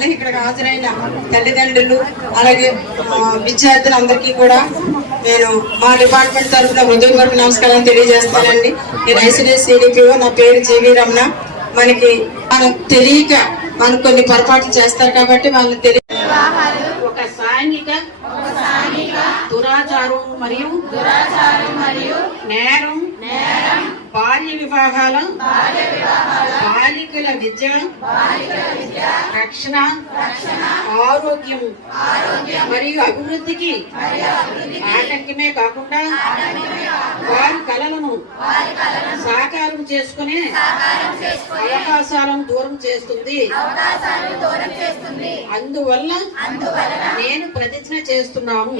అలాగే ఇక్కడ హాజరైన తల్లిదండ్రులు అలాగే విద్యార్థులు విద్యార్థులందరికీ కూడా నేను మా డిపార్ట్మెంట్ తరఫున హృదయపూర్వక నమస్కారం తెలియజేస్తానండి. నేను ఐసిడిఎస్ సిడిపిఓ నా పేరు జీవి రమణ. మనకి మనం తెలియక మనం కొన్ని పొరపాట్లు చేస్తారు కాబట్టి వాళ్ళని తెలియ ఒక సాంఘిక దురాచారం మరియు నేరం బాల్య వివాహాల బాలికల విద్య రక్షణ ఆరోగ్యం మరియు అభివృద్ధికి ఆటంకమే కాకుండా వారి కళలను సాకారం చేసుకునే అవకాశాలను దూరం చేస్తుంది. అందువల్ల నేను ప్రతిజ్ఞ చేస్తున్నాను.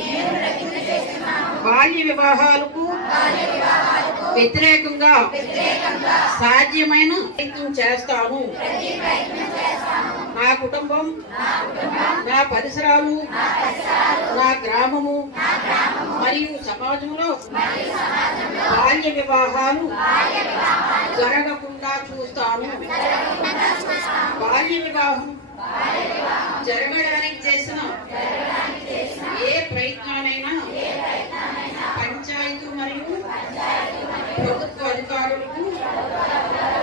బాల్య వివాహాలకు వ్యతిరేకంగా సాధ్యమైన ప్రయత్నం చేస్తాను. నా కుటుంబం నా పరిసరాలు నా గ్రామము మరియు సమాజంలో బాల్య వివాహాలు జరగకుండా చూస్తాను. బాల్య వివాహం జరగడానికి చేసిన ఏ ప్రయత్నానైనా పంచాయతీ మరియు ప్రభుత్వ అధికారులకు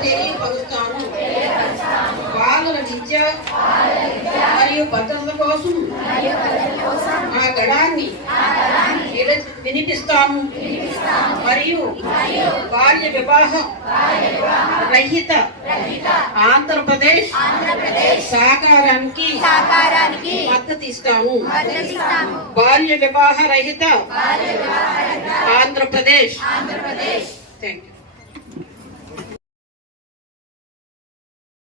తెలియపరుస్తాను. విద్య మరియు భద్రత కోసం నా గడాన్ని వినిపిస్తాను మరియు బాల్య వివాహ రహిత ఆంధ్రప్రదేశ్ సహకారానికి సాకారానికి మద్దతు మద్దతిస్తాము బాల్య వివాహ రహిత ఆంధ్రప్రదేశ్. Thank you